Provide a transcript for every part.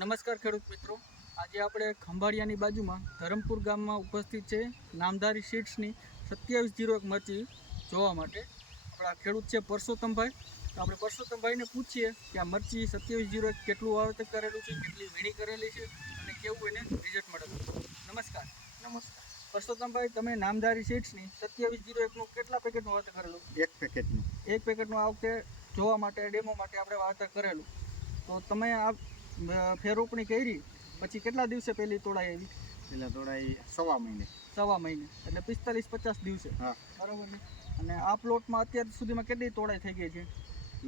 નમસ્કાર ખેડૂત મિત્રો, આજે આપણે ખંભાળિયાની બાજુમાં ધરમપુર ગામમાં ઉપસ્થિત છે નામધારી સીડ્સની 2701 મરચી જોવા માટે. આપણા ખેડૂત છે પરસોત્તમભાઈ. તો આપણે પરસોત્તમભાઈને પૂછીએ કે આ મરચી 2701 કેટલું વાવેતર કરેલું છે, કેટલી વીણી કરેલી છે અને કેવું એને રિઝલ્ટ મળેલું છે. નમસ્કાર. નમસ્કાર. પરસોત્તમભાઈ, તમે નામધારી સીડ્સની 2701નું કેટલા પેકેટનું વાવેતર કરેલું? એક પેકેટનું આ વખતે જોવા માટે, ડેમો માટે આપણે વાવેતર કરેલું. તો તમે આ ફેરોપણી કરી પછી કેટલા દિવસે પહેલી તોડાઈ આવી? પહેલાં તોડાઈ સવા મહિને એટલે 45-50 દિવસે. હા, બરાબર ને? અને આ પ્લોટમાં અત્યાર સુધીમાં કેટલી તોડાઈ થઈ ગઈ છે?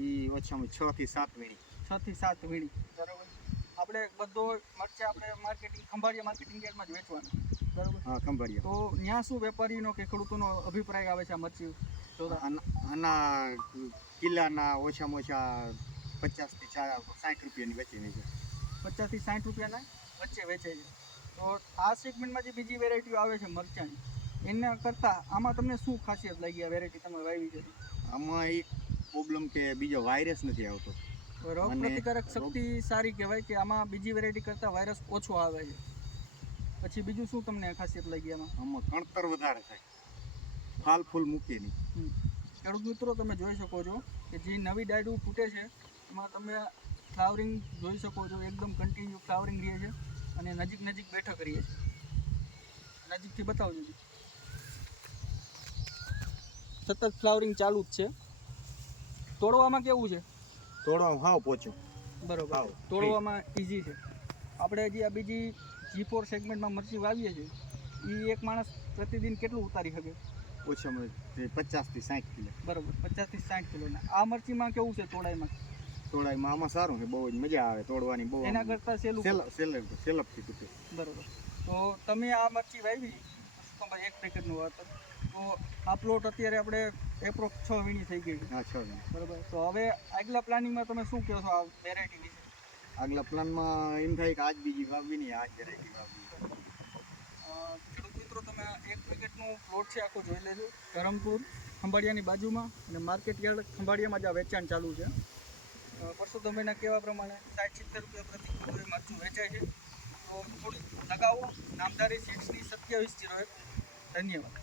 એ ઓછામાં 6 થી 7 વીણી. 6 થી 7 વીણી. બરાબર. આપણે બધો મરચાં આપણે માર્કેટિંગ ખંભાળિયા માર્કેટિંગ યાર્ડમાં જ વેચવાના. બરાબર. હા, ખંભાળિયા. તો ત્યાં શું વેપારીનો કે ખેડૂતોનો અભિપ્રાય આવે છે આ મરચી જોતા? આના કિલ્લાના ઓછામાં ઓછા 50 થી 60 રૂપિયાની વચ્ચેની છે. 50 થી 60 રૂપિયાના વચ્ચે વેચે છે. તો આ સેગમેન્ટમાં જે બીજી વેરાયટીઓ આવે છે મરચાંની, એના કરતાં આમાં તમને શું ખાસિયત લાગી આ વેરાયટી તમે વાવી છે? આમાં એક પ્રોબ્લેમ કે બીજો વાયરસ નથી આવતો. રોગ પ્રતિકારક શક્તિ સારી કહેવાય કે આમાં બીજી વેરાયટી કરતાં વાયરસ ઓછો આવે છે. પછી બીજું શું તમને ખાસિયત લાગી આમાં કણતર વધારે થાય, ફાલ ફૂલ મૂકે નહીં. ખેડૂત મિત્રો, તમે જોઈ શકો છો કે જે નવી ડાયડું ફૂટે છે એમાં તમે ફ્લાવરિંગ જોઈ શકો છો. એકદમ કન્ટિન્યુ ફ્લાવરિંગ રહે છે અને નજીક બેઠક કરીએ છીએ. નજીકથી બતાવજો. સતત ફ્લાવરિંગ ચાલુ જ છે. તોડવામાં કેવું છે? તોડવામાં હાવ પોચું. બરોબર. તોડવામાં ઇઝી છે. આપણે હજી આ બીજી G4 સેગમેન્ટમાં મરચી વાવીએ છીએ, એ એક માણસ પ્રતિદિન કેટલું ઉતારી શકે? ઓછામાં 50 થી 60 કિલો. બરોબર, 50 થી 60 કિલોના. આ મરચીમાં કેવું છે તોડાઈમાં? તોડાઈમાં આમાં સારું છે, બહુ જ મજા આવે તોડવાની. બહુ એના કરતાં સેલફથી તૂટે. બરોબર. તો તમે આ મરચી વાવી તમારે એક પેકેટનું વાવેતર, તો આ પ્લોટ અત્યારે આપણે એપ્રોક્સ 6 વીણી થઈ ગઈ. હા, 6 વીણી. બરોબર. તો હવે આગલા પ્લાનિંગમાં તમે શું કહો છો આ વેરાયટી વિશે? આગલા પ્લાનમાં એમ થાય કે આજ બીજી વાવવી નહીં, આજ વેરાયટી વાવવી. ખેડૂત મિત્રો, તમે એક પેકેટનું પ્લોટ છે આખું જોઈ લેજો. ધરમપુર ખંભાળિયાની બાજુમાં અને માર્કેટ યાર્ડ ખંભાળિયામાં જ આ વેચાણ ચાલુ છે. પરસોત્તમભાઈના કહેવા પ્રમાણે 60-70 રૂપિયા પ્રતિ કિલો મરચું વેચાય છે. તો થોડી લગાવો નામધારી સીડ્સની 2701. ધન્યવાદ.